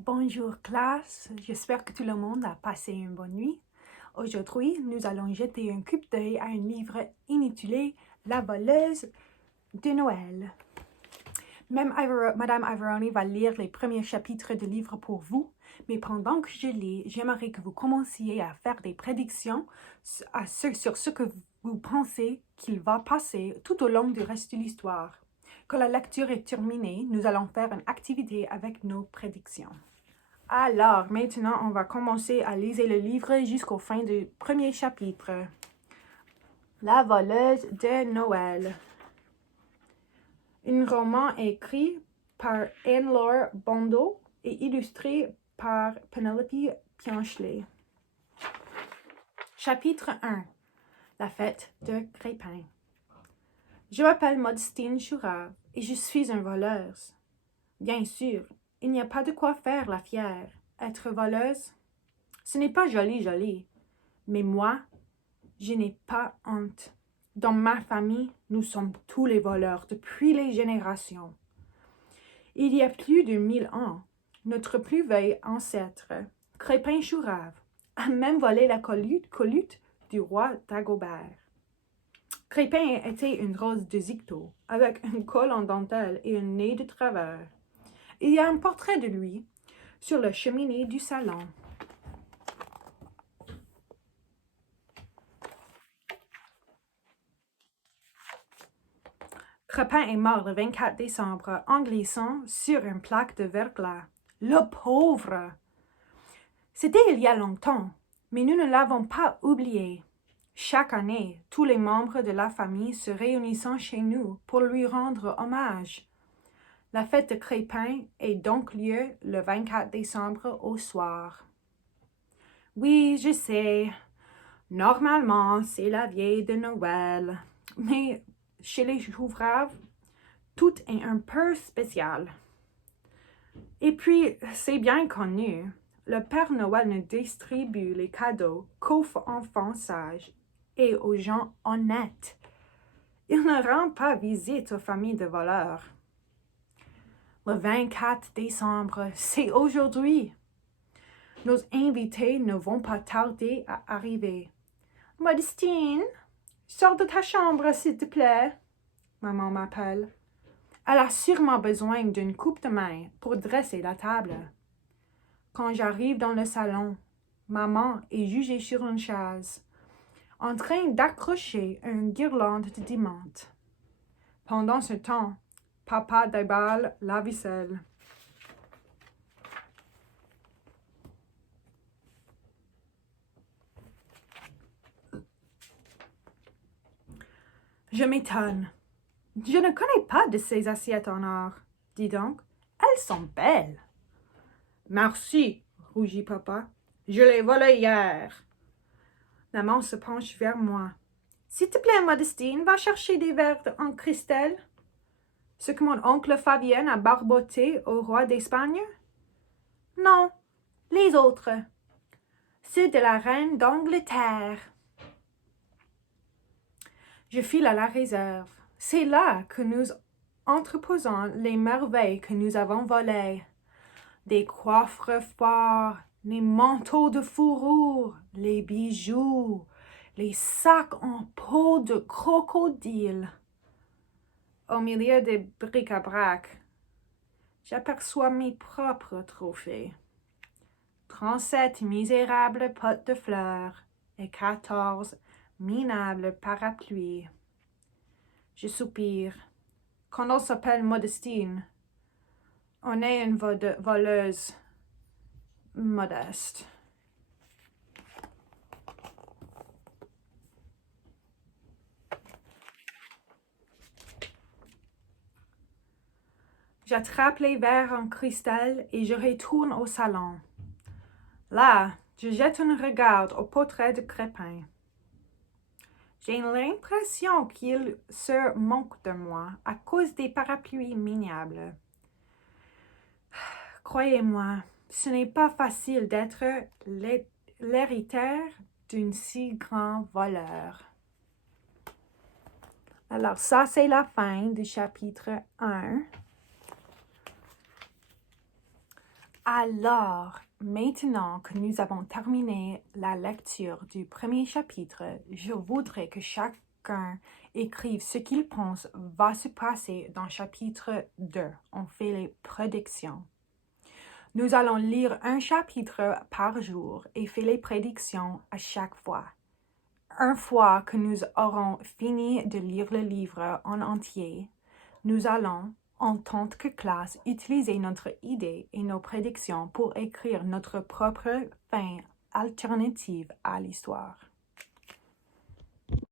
Bonjour classe, j'espère que tout le monde a passé une bonne nuit. Aujourd'hui, nous allons jeter un coup d'œil à un livre intitulé La voleuse de Noël. Madame Averoni va lire les premiers chapitres du livre pour vous, mais pendant que je lis, j'aimerais que vous commenciez à faire des prédictions sur ce que vous pensez qu'il va passer tout au long du reste de l'histoire. Quand la lecture est terminée, nous allons faire une activité avec nos prédictions. Alors, maintenant, on va commencer à lire le livre jusqu'au fin du premier chapitre. La voleuse de Noël. Un roman écrit par Anne-Laure Bondo et illustré par Penelope Pianchley. Chapitre 1. La fête de Crépin. Je m'appelle Modestine Chourave et je suis une voleuse. Bien sûr, il n'y a pas de quoi faire la fière. Être voleuse, ce n'est pas joli. Mais moi, je n'ai pas honte. Dans ma famille, nous sommes tous les voleurs depuis les générations. Il y a plus de 1000 ans, notre plus vieil ancêtre, Crépin Chourave, a même volé la colute du roi Dagobert. Crépin était une rose de Zicto, avec un col en dentelle et un nez de travers. Il y a un portrait de lui sur la cheminée du salon. Crépin est mort le 24 décembre en glissant sur une plaque de verglas. Le pauvre! C'était il y a longtemps, mais nous ne l'avons pas oublié. Chaque année, tous les membres de la famille se réunissent chez nous pour lui rendre hommage. La fête de Crépin a donc lieu le 24 décembre au soir. Oui, je sais, normalement c'est la veille de Noël, mais chez les Chouraves, tout est un peu spécial. Et puis, c'est bien connu, le Père Noël ne distribue les cadeaux qu'aux enfants sages et aux gens honnêtes. Il ne rend pas visite aux familles de voleurs. Le 24 décembre, c'est aujourd'hui. Nos invités ne vont pas tarder à arriver. Modestine, sors de ta chambre, s'il te plaît. Maman m'appelle. Elle a sûrement besoin d'une coupe de main pour dresser la table. Quand j'arrive dans le salon, maman est jugée sur une chaise, en train d'accrocher une guirlande de diamants. Pendant ce temps, papa déballe la vaisselle. Je m'étonne. Je ne connais pas de ces assiettes en or. Dis donc, elles sont belles. Merci, rougit papa. Je les volais hier. Maman se penche vers moi. S'il te plaît, Modestine, va chercher des verres en cristal. Ce que mon oncle Fabien a barboté au roi d'Espagne? Non, les autres. Ceux de la reine d'Angleterre. Je file à la réserve. C'est là que nous entreposons les merveilles que nous avons volées. Des coiffres forts, les manteaux de fourrure, les bijoux, les sacs en peau de crocodile. Au milieu des bric-à-brac, j'aperçois mes propres trophées. 37 misérables pots de fleurs et 14 minables parapluies. Je soupire. Quand on s'appelle Modestine, on est une voleuse modeste. J'attrape les verres en cristal et je retourne au salon. Là, je jette un regard au portrait de Crépin. J'ai l'impression qu'il se moque de moi à cause des parapluies minables. Croyez-moi, ce n'est pas facile d'être l'héritière d'un si grand voleur. Alors ça, c'est la fin du chapitre 1. Alors, maintenant que nous avons terminé la lecture du premier chapitre, je voudrais que chacun écrive ce qu'il pense va se passer dans chapitre 2. On fait les prédictions. Nous allons lire un chapitre par jour et faire les prédictions à chaque fois. Une fois que nous aurons fini de lire le livre en entier, nous allons, en tant que classe, utiliser notre idée et nos prédictions pour écrire notre propre fin alternative à l'histoire.